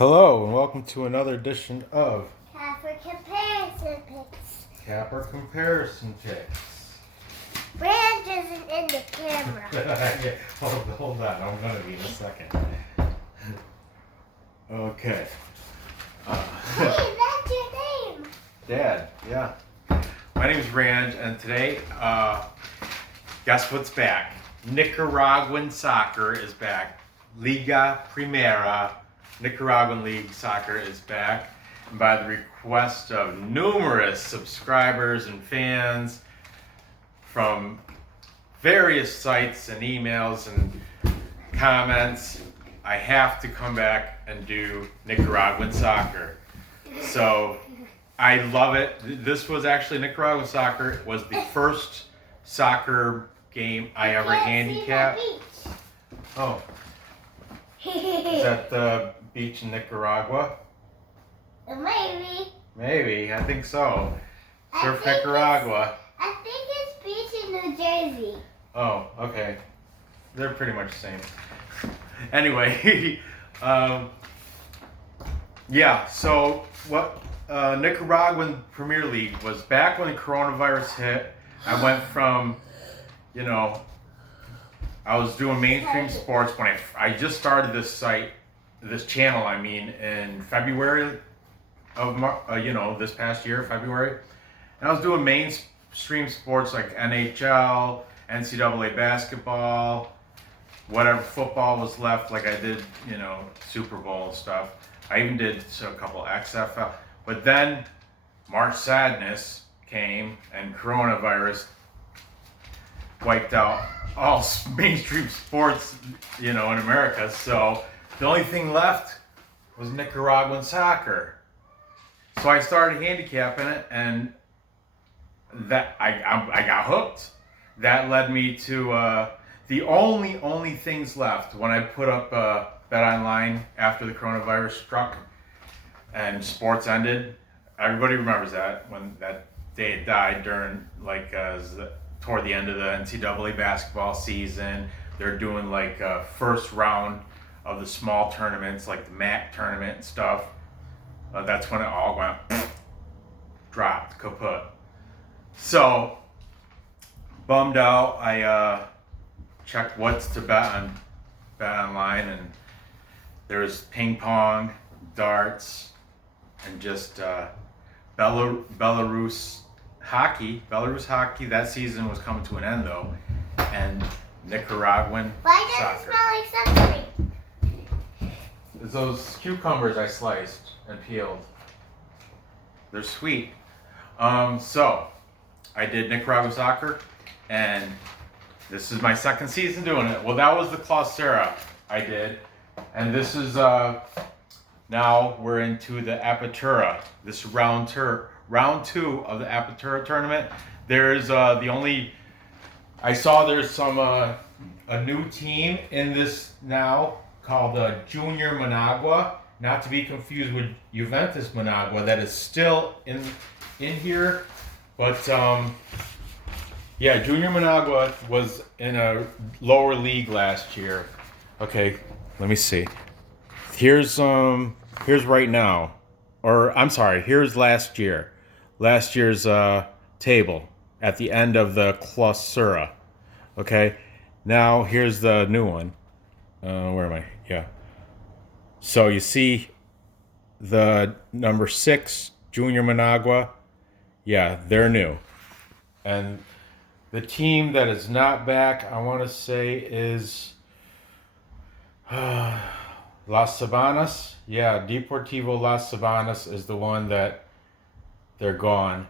Hello and welcome to another edition of Capper Comparison Picks. Capper Comparison Picks. Ranj isn't in the camera. Yeah, hold on, I'm gonna be in a second. Okay. Hey, that's your name. Dad, yeah. My name is Ranj, and today, guess what's back? Nicaraguan soccer is back. Liga, Primera, Nicaraguan League soccer is back. And by the request of numerous subscribers and fans from various sites and emails and comments, I have to come back and do Nicaraguan soccer. So I love it. This was actually Nicaraguan soccer. It was the first soccer game I ever handicapped. Oh, is that the beach in Nicaragua? Maybe. Maybe, I think so. Surf think Nicaragua. I think it's beach in New Jersey. Oh, okay. They're pretty much the same. Anyway, yeah, so what Nicaraguan Premier League was back when the coronavirus hit. I went from, I was doing mainstream sports when I just started this site, this channel, in February of, this past year, February. And I was doing mainstream sports like NHL, NCAA basketball, whatever football was left, like I did, Super Bowl stuff. I even did a couple XFL. But then March Sadness came and coronavirus wiped out all mainstream sports, in America. So the only thing left was Nicaraguan soccer. So I started handicapping it, and that I got hooked. That led me to the only things left when I put up Bet Online after the coronavirus struck and sports ended. Everybody remembers that, when that day it died during toward the end of the NCAA basketball season. They're doing first round of the small tournaments, like the MAC tournament and stuff. That's when it all went dropped, kaput. So bummed out. I checked what's to bet on Bet Online, and there's ping pong, darts, and just Belarus hockey. Belarus hockey, that season was coming to an end though, and Nicaraguan Why does soccer. it smell like sesame? It's those cucumbers I sliced and peeled. They're sweet. So I did Nicaraguan soccer, and this is my second season doing it. Well, that was the Clausura I did, and this is now we're into the Apertura. This round two of the Apertura tournament. There's I saw there's some a new team in this now called Junior Managua, not to be confused with Juventus Managua, that is still in here, but yeah, Junior Managua was in a lower league last year. Okay, let me see. Here's right now, or I'm sorry, here's last year. Last year's table at the end of the Clausura. Okay, now here's the new one. Where am I? Yeah. So you see the number 6, Junior Managua. Yeah, they're new. And the team that is not back, I want to say, is Las Sabanas. Yeah, Deportivo Las Sabanas is the one that they're gone.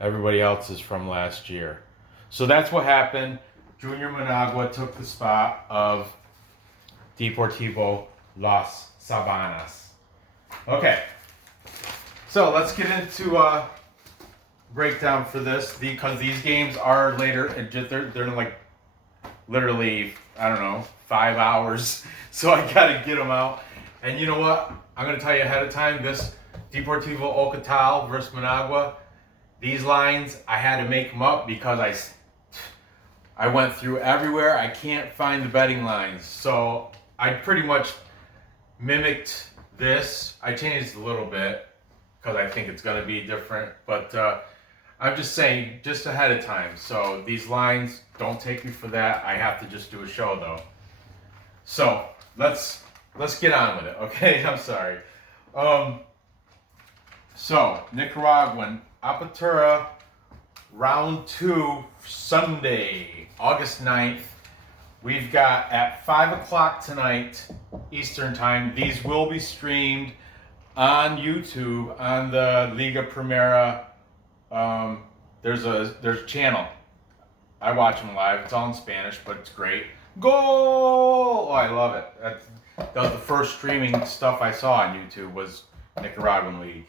Everybody else is from last year. So that's what happened. Junior Managua took the spot of Deportivo Las Sabanas. Okay, so let's get into breakdown for this, because these games are later. They're like literally, I don't know, 5 hours. So I gotta get them out. And you know what? I'm gonna tell you ahead of time. This Deportivo Ocotal versus Managua. These lines, I had to make them up because I went through everywhere. I can't find the betting lines. So I pretty much mimicked this. I changed a little bit because I think it's going to be different, but I'm just saying just ahead of time. So these lines, don't take me for that. I have to just do a show though. So let's get on with it, okay? I'm sorry. So Nicaraguan Apertura round 2 Sunday, August 9th. We've got at 5 o'clock tonight Eastern time. These will be streamed on YouTube on the Liga Primera. There's a channel. I watch them live. It's all in Spanish, but it's great. Goal! Oh, I love it. That was the first streaming stuff I saw on YouTube was Nicaraguan League.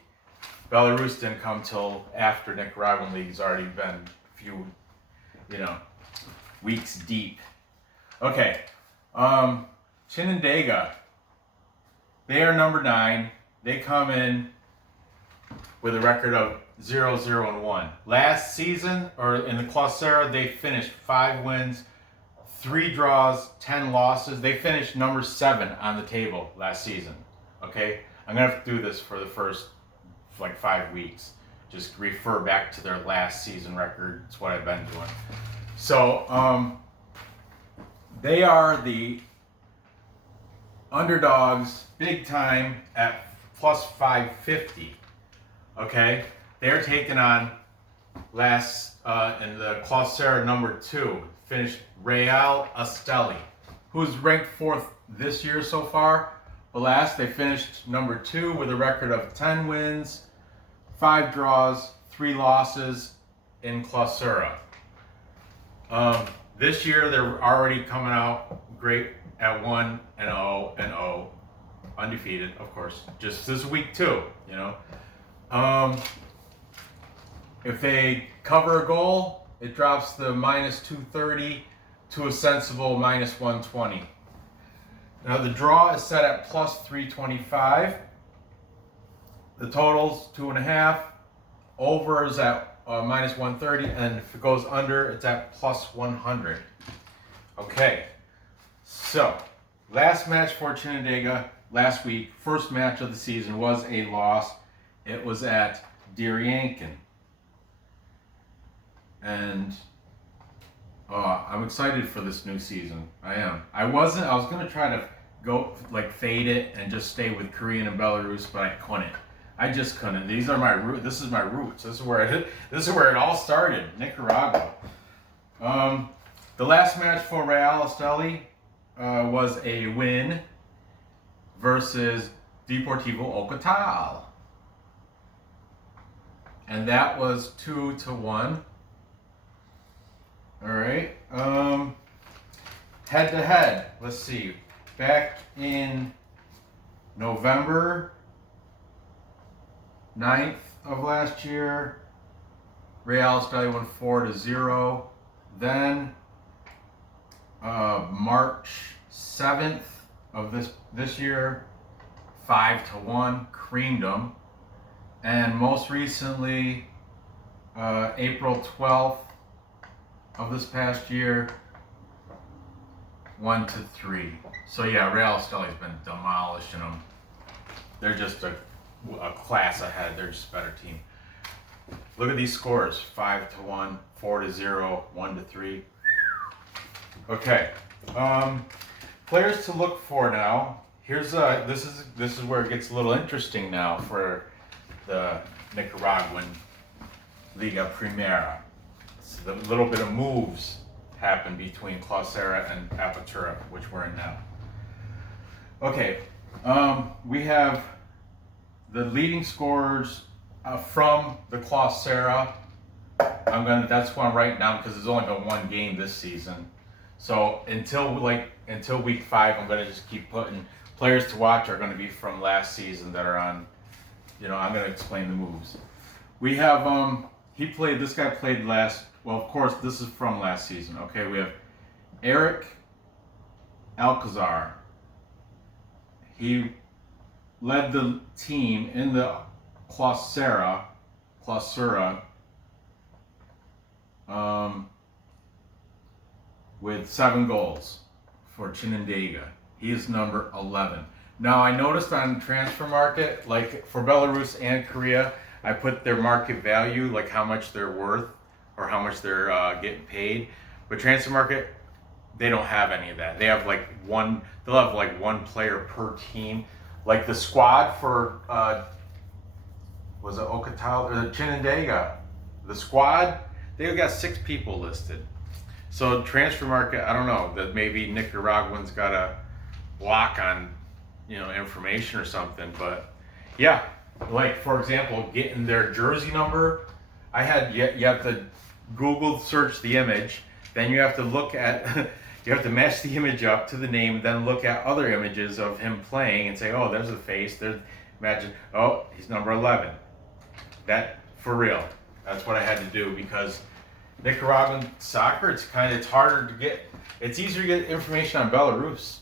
Belarus didn't come till after Nicaraguan League's already been a few, weeks deep. Okay, Chinandega. They are number 9. They come in with a record of 0-0-1. Last season, or in the Clausura, they finished 5 wins, 3 draws, 10 losses. They finished number 7 on the table last season. Okay, I'm gonna have to do this for the first 5 weeks. Just refer back to their last season record. It's what I've been doing. So they are the underdogs, big time at plus 550. Okay, they're taking on last in the Clausura number 2 finished Real Esteli, who's ranked 4th this year so far. But last they finished number 2 with a record of 10 wins, 5 draws, 3 losses in Clausura. This year they're already coming out great at 1-0, undefeated, of course. Just this week too, If they cover a goal, it drops the minus 230 to a sensible minus 120. Now the draw is set at plus 325. The total's 2.5. Over is at minus 130, and if it goes under, it's at plus 100. Okay, so last match for Chinandega last week, first match of the season, was a loss. It was at Diriankin. And I'm excited for this new season. I am. I was going to try to go fade it and just stay with Korean and Belarus, but I couldn't. I just couldn't. These are my roots. This is my roots. This is where it all started. Nicaragua. The last match for Real Esteli was a win versus Deportivo Ocotal, and that was 2-1. All right. Head to head. Let's see. Back in November 9th of last year, Real Esteli won 4-0. Then March 7th of this year, 5-1, creamed them. And most recently, April 12th of this past year, 1-3. So yeah, Real Esteli's been demolishing them. They're just a class ahead. They're just a better team. Look at these scores: 5-1, 4-0, 1-3. Okay, players to look for now. Here's this is where it gets a little interesting now for the Nicaraguan Liga Primera. So a little bit of moves happen between Clausura and Apertura, which we're in now. Okay, we have the leading scorers from the Clausura. That's who I'm writing down because there's only been one game this season. So until week 5, I'm gonna just keep putting players to watch are gonna be from last season that are on. I'm gonna explain the moves. We have this guy played last. Well, of course, this is from last season. Okay, we have Eric Alcazar. He led the team in the Clausura, with 7 goals for Chinandega. He is number 11. Now I noticed on Transfer Market, like for Belarus and Korea, I put their market value, like how much they're worth or how much they're getting paid. But Transfer Market, they don't have any of that. They have like one. They'll have like one player per team. Like the squad for was it Ocotal or Chinandega? The squad, they've got 6 people listed. So Transfer Market, I don't know, that maybe Nicaraguan's got a block on, information or something. But yeah, like for example, getting their jersey number, you have to Google search the image, then you have to look at you have to match the image up to the name, then look at other images of him playing and say, oh, there's the face, there's imagine, oh, he's number 11. That for real. That's what I had to do because Nicaraguan soccer, it's harder to get. It's easier to get information on Belarus.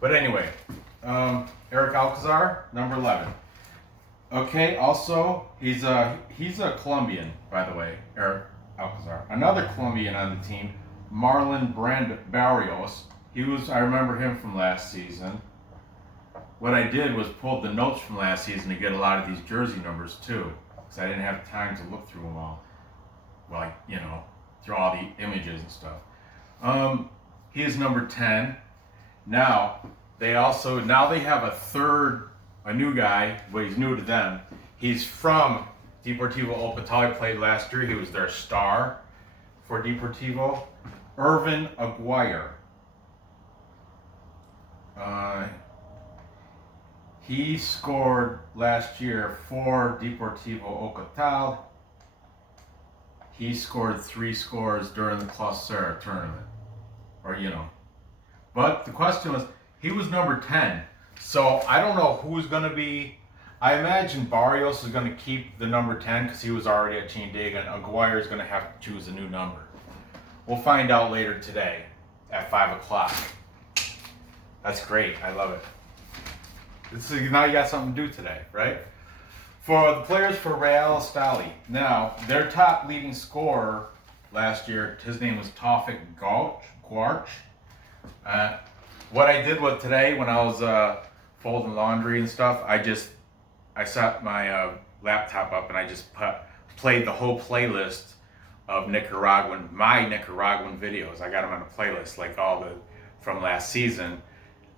But anyway, Eric Alcazar, number 11. Okay, also he's a Colombian, by the way, Eric Alcazar. Another Colombian on the team, Marlon Barrios. I remember him from last season. What I did was pulled the notes from last season to get a lot of these jersey numbers too, because I didn't have time to look through them all, through all the images and stuff. He is number 10. Now they have a new guy, but he's new to them. He's from Deportivo Ocotal. He played last year. He was their star for Deportivo. Irvin Aguirre. He scored last year for Deportivo Ocotal. He scored 3 scores during the Alcazar tournament. But the question was, he was number 10. So I don't know who's going to be. I imagine Barrios is going to keep the number 10 because he was already at Chinandega, and Aguirre is going to have to choose a new number. We'll find out later today at 5 o'clock. That's great. I love it. Now you got something to do today, right? For the players for Real Esteli, now their top leading scorer last year, his name was Tawfiq Gwarch. What I did with today when I was folding laundry and stuff, I set my laptop up and I just played the whole playlist of my Nicaraguan videos. I got them on a playlist, like from last season.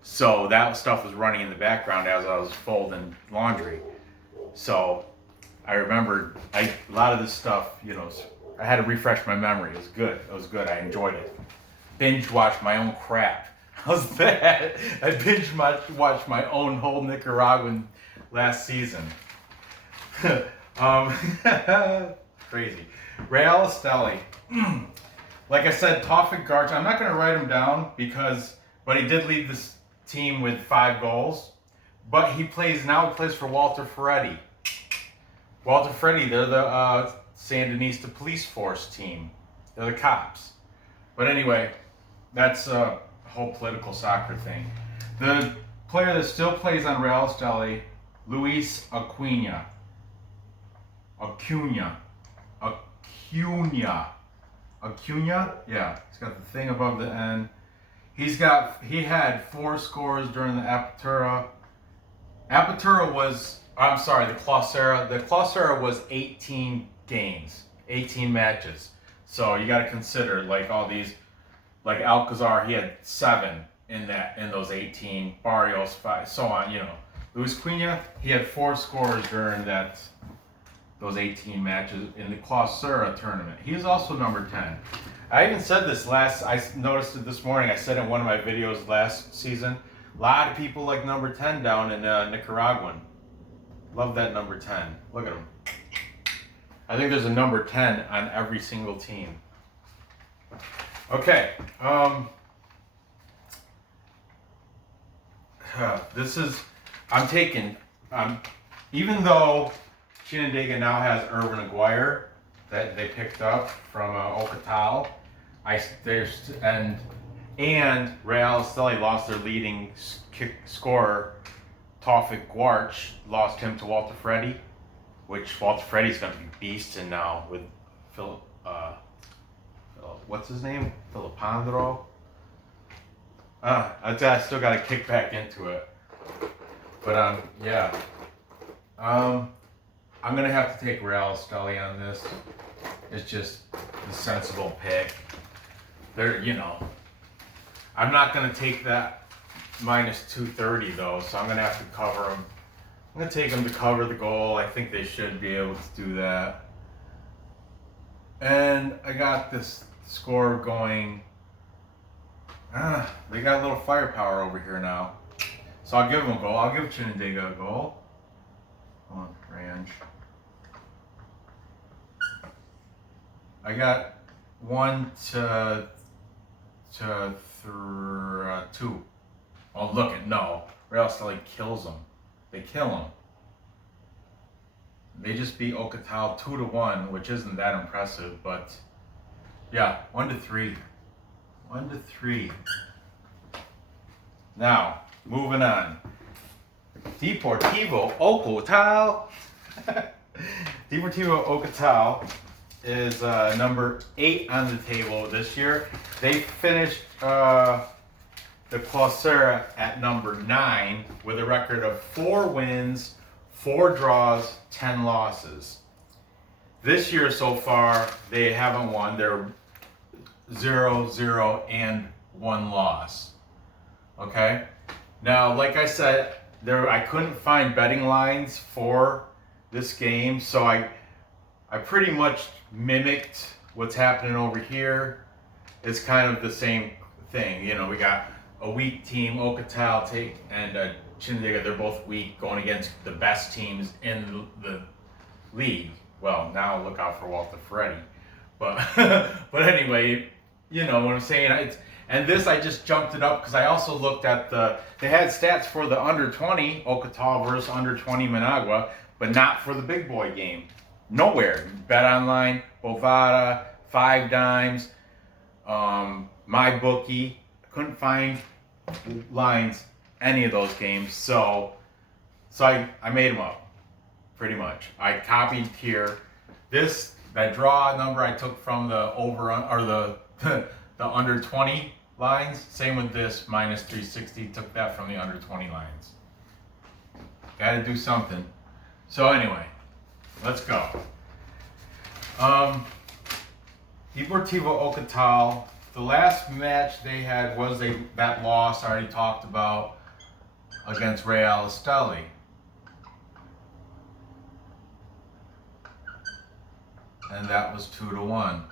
So that stuff was running in the background as I was folding laundry. So I remembered a lot of this stuff, I had to refresh my memory. It was good. I enjoyed it. Binge watched my own crap. How's that? I binge watched my own whole Nicaraguan last season. Crazy. Real Esteli. Like I said, Tawfiq Gwarch. I'm not going to write him down but he did lead this team with 5 goals. But he plays for Walter Ferretti. Walter Ferretti, they're the Sandinista police force team. They're the cops. But anyway, that's a whole political soccer thing. The player that still plays on Real Esteli, Luis Acuna. Yeah, he's got the thing above the N. He had 4 scores during the Apertura. The Clausura. The Clausura was 18 games, 18 matches. So you got to consider all these, like Alcazar, he had 7 in those 18. Barrios 5, so on. Luis Cunha, he had 4 scores during those 18 matches in the Clausura tournament. He is also number 10. I even said this I noticed it this morning. I said in one of my videos last season. A lot of people like number 10 down in Nicaraguan. Love that number 10. Look at him. I think there's a number 10 on every single team. Okay. Even though Chinandega now has Irvin Aguirre that they picked up from Ocotal, and Real Esteli lost their leading scorer, Tawfiq Gwarch, lost him to Walter Ferretti, which Walter Ferretti's going to be beasting now with what's his name? Filipandro? I still got to kick back into it. But yeah. I'm gonna have to take Real Esteli on this. It's just the sensible pick. I'm not gonna take that minus 230 though, so I'm gonna have to cover them. I'm gonna take them to cover the goal. I think they should be able to do that. And I got this score going. They got a little firepower over here now. So I'll give them a goal. I'll give Chinandega a goal. Come on, Ranj. I got 1 to 2. Oh, look at no. Real Esteli kills them. They kill them. They just beat Ocotal 2-1, which isn't that impressive, but yeah, 1 to 3. 1 to 3. Now, moving on. Deportivo Ocotal. Deportivo Ocotal is number 8 on the table this year. They finished the Alcazar at number 9 with a record of 4 wins, 4 draws, 10 losses. This year so far, they haven't won. They're 0-0 and 1 loss. Okay? Now, like I said, I couldn't find betting lines for this game, so I pretty much mimicked what's happening over here. It's kind of the same thing. You know, we got a weak team, Ocotal and Chinandega. They're both weak, going against the best teams in the league. Well, now look out for Walter Freddy. But but anyway, you know what I'm saying. And this I just jumped it up because I also looked at they had stats for the under 20 Ocotal versus under 20 Managua, but not for the big boy game. Nowhere. Bet Online, Bovada, 5 Dimes, my bookie. Couldn't find lines any of those games, so I made them up, pretty much. I copied here. That draw number I took from the the under 20 lines. Same with this, minus 360. Took that from the under 20 lines. Got to do something. So anyway, let's go. Deportivo Ocotal. The last match they had was that loss I already talked about against Real Esteli. And that was 2-1.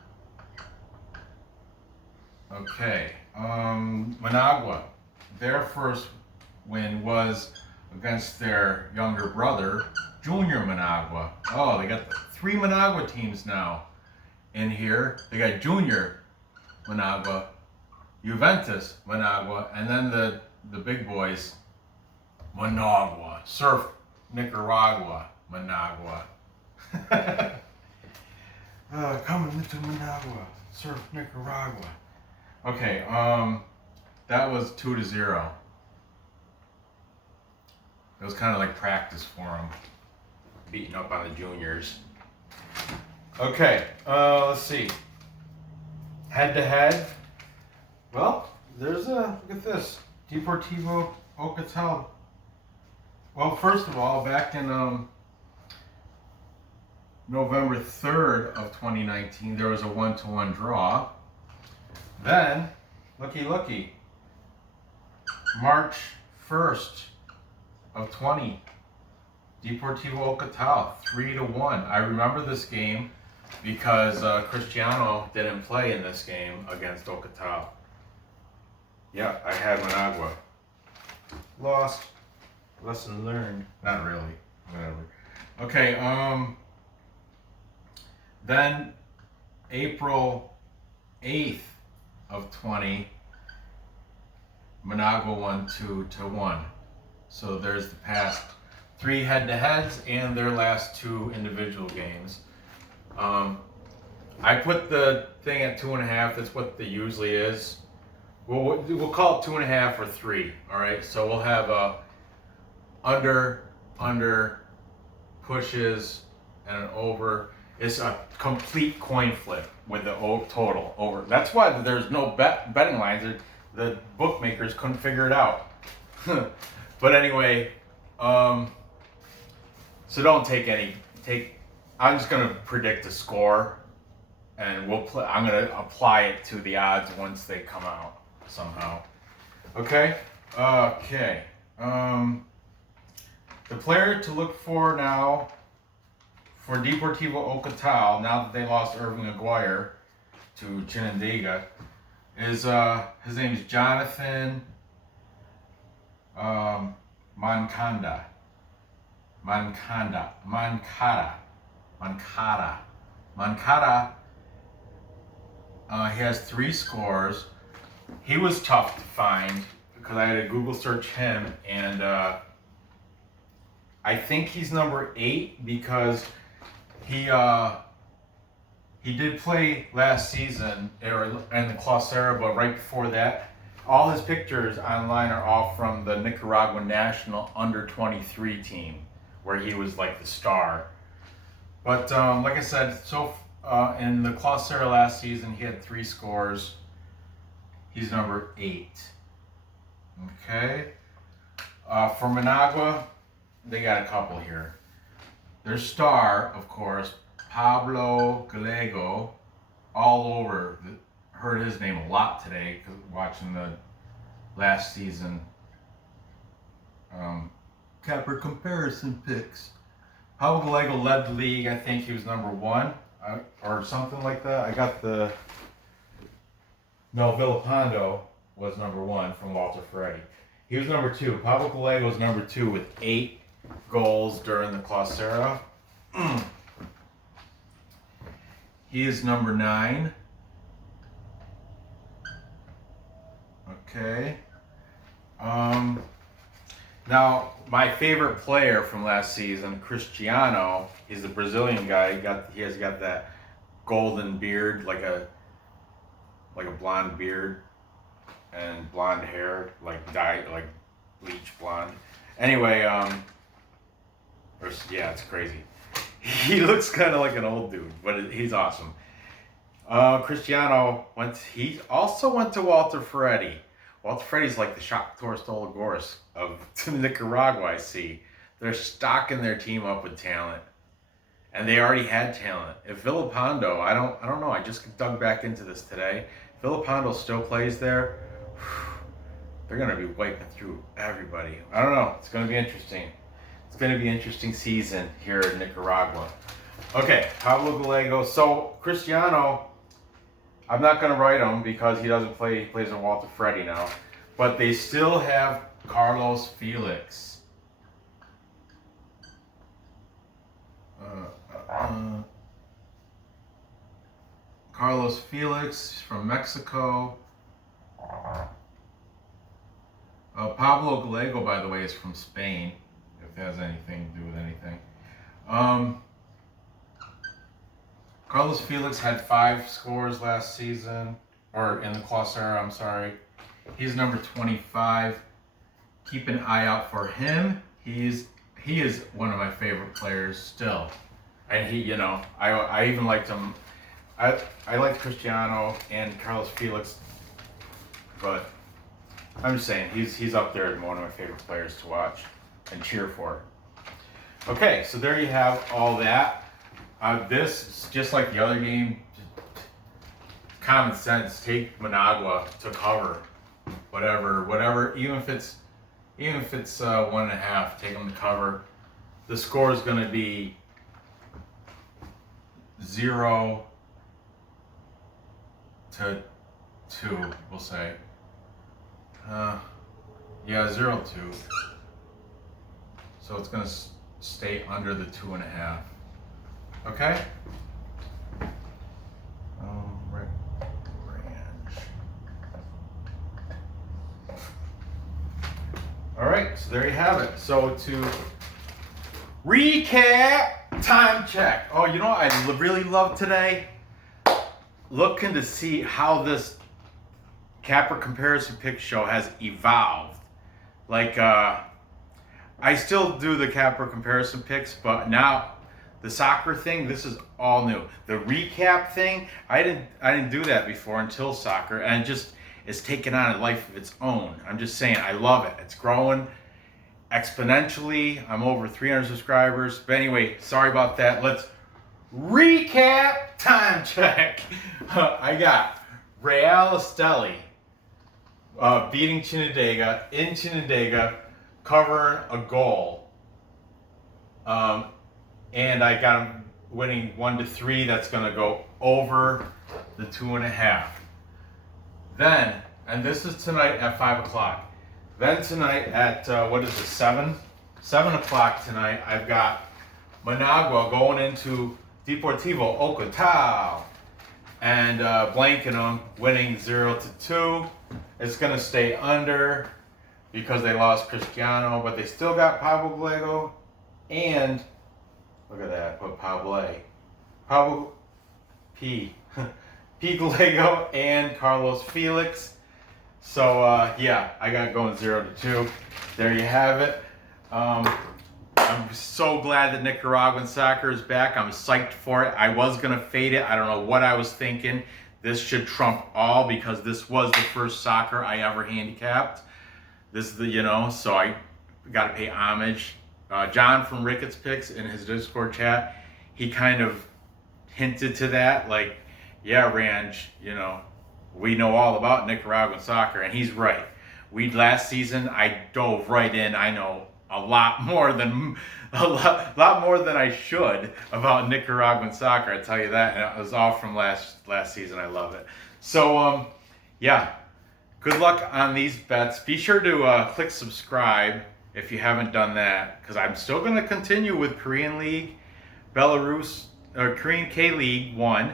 Okay. Managua. Their first win was against their younger brother, Junior Managua. Oh, they got 3 Managua teams now in here. They got Junior Managua, Juventus Managua, and then the big boys, Managua, Surf Nicaragua, Managua. Coming into Managua, Surf Nicaragua. Okay, that was 2-0. It was kind of like practice for them, beating up on the juniors. Okay, let's see. Head to head. Well, look at this. Deportivo Ocotal. Well, first of all, back in November 3rd of 2019, there was a 1-1 draw. Then, looky, March 1st of 20, Deportivo Ocotal, 3-1. I remember this game because Cristiano didn't play in this game against Ocotal. Yeah, I had Managua. Lost. Lesson learned. Not really. Whatever. Okay, then April 8th of 20, Managua won 2-1. So there's the past 3 head-to-heads and their last 2 individual games. I put the thing at 2.5. That's what the usually is. We'll call it 2.5 or 3. All right. So we'll have a under, pushes, and an over. It's a complete coin flip with the total over. That's why there's no betting lines. The bookmakers couldn't figure it out. But anyway, so don't I'm just gonna predict a score, and I'm gonna apply it to the odds once they come out somehow. Okay. Okay. The player to look for now for Deportivo Ocotal, now that they lost Irving Aguirre to Chinandega, is his name is Jonathan Mancada. He has 3 scores. He was tough to find because I had to Google search him, and I think he's number 8 because he did play last season in the Clausura, but right before that, all his pictures online are all from the Nicaraguan national under-23 team, where he was like the star. But like I said, in the Clausura last season, he had 3 scores. He's number 8. Okay. For Managua, they got a couple here. Their star, of course, Pablo Gallego, all over. Heard his name a lot today watching the last season Capper comparison picks. Pablo Gallego led the league. I think he was number 1 or something like that. I got Villapando was number 1 from Walter Ferretti. He was number 2. Pablo Gallego was number 2 with 8 goals during the Clausura. He is number 9. Okay. Now, my favorite player from last season, Cristiano, he's a Brazilian guy. He has got that golden beard, like a blonde beard, and blonde hair, like bleach blonde. Anyway, it's crazy. He looks kind of like an old dude, but he's awesome. Cristiano he also went to Walter Ferretti. Walter Ferretti's like the Shakhtar Stologorsk of Nicaragua, I see. They're stocking their team up with talent. And they already had talent. If Villapando, I don't know, I just dug back into this today. Villapando still plays there. They're going to be wiping through everybody. I don't know. It's going to be interesting. It's going to be an interesting season here in Nicaragua. Okay, Pablo Gallego. So, Cristiano, I'm not going to write him because he doesn't play. He plays in Walter Ferretti now. But they still have Carlos Felix. Carlos Felix from Mexico. Pablo Gallego, by the way, is from Spain, if it has anything to do with anything. Carlos Felix had 5 scores last season, or in the Clausura, I'm sorry. He's number 25. Keep an eye out for him. He is one of my favorite players still. And I even liked him. I liked Cristiano and Carlos Felix, but I'm just saying he's up there as one of my favorite players to watch and cheer for. Okay, so there you have all that. This is just like the other game. Common sense. Take Managua to cover, whatever. Even if it's 1.5, take them to cover. The score is going to be 0-2, we'll say. 0-2. So it's going to stay under the 2.5. Okay? Ranj. Alright, so there you have it. So to recap, time check. Oh, you know what I really love today? Looking to see how this Capper Comparison Pick Show has evolved. Like, I still do the Capper Comparison Picks, but now the soccer thing, this is all new. The recap thing, I didn't do that before until soccer, and it's taken on a life of its own. I'm just saying, I love it. It's growing, exponentially. I'm over 300 subscribers. But anyway, sorry about that. Let's recap time check. I got Real Esteli beating Chinandega in Chinandega, covering a goal. And I got him winning 1-3. That's going to go over the 2.5. Then, and this is tonight at 5 o'clock. Then tonight at, 7? 7 o'clock tonight, I've got Managua going into Deportivo, Ocotal, and blanking them, winning 0-2. It's going to stay under because they lost Cristiano, but they still got Pablo Gallego, and look at that, put Pablo P. P. Gallego and Carlos Felix. So yeah, I got going 0-2. There you have it. I'm so glad that Nicaraguan soccer is back. I'm psyched for it. I was gonna fade it. I don't know what I was thinking. This should trump all because this was the first soccer I ever handicapped. This is the, so I got to pay homage. John from Ricketts Picks in his Discord chat, he kind of hinted to that, like, yeah, Ranj, we know all about Nicaraguan soccer, and he's right. Last season, I dove right in. I know a lot more than I should about Nicaraguan soccer. I tell you that, and it was all from last season. I love it. So yeah, good luck on these bets. Be sure to click subscribe if you haven't done that, because I'm still going to continue with Korean League, Korean K League 1,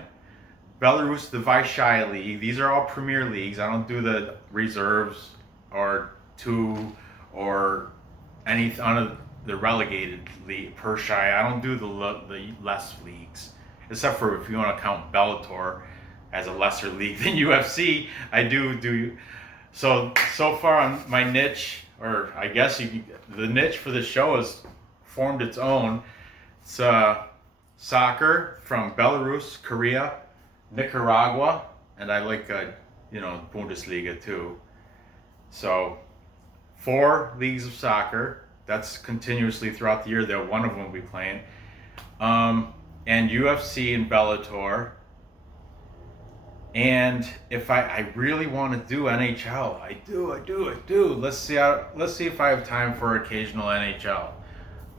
Belarus, the Vaishya League. These are all Premier Leagues. I don't do the reserves or 2 or any on the relegated league, Persia. I don't do the less leagues, except for if you want to count Bellator as a lesser league than UFC. I do. So far on my niche, or I guess the niche for the show has formed its own. It's soccer from Belarus, Korea, Nicaragua, and I like Bundesliga too. So 4 leagues of soccer. That's continuously throughout the year. One of them will be playing. And UFC and Bellator. And if I really want to do NHL, I do. Let's see if I have time for occasional NHL.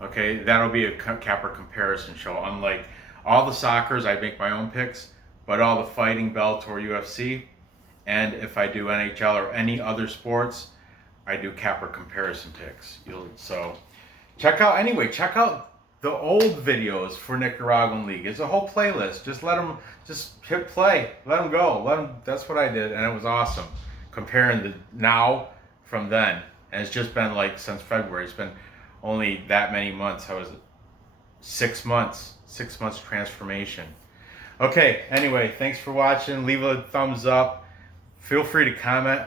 Okay, that'll be a capper comparison show. Unlike all the soccers, I make my own picks, but all the fighting, Bellator, UFC, and if I do NHL or any other sports, I do capper comparison picks. So check out the old videos for Nicaraguan League. It's a whole playlist. Just hit play, let them go. That's what I did, and it was awesome. Comparing the now from then, and it's just been like since February. It's been only that many months. How is it? 6 months. 6 months transformation. Okay. Anyway, thanks for watching. Leave a thumbs up. Feel free to comment.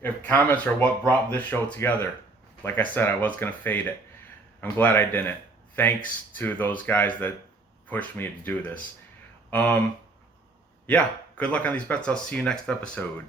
If comments are what brought this show together. Like I said, I was gonna fade it. I'm glad I didn't. Thanks to those guys that pushed me to do this. Yeah, good luck on these bets. I'll see you next episode.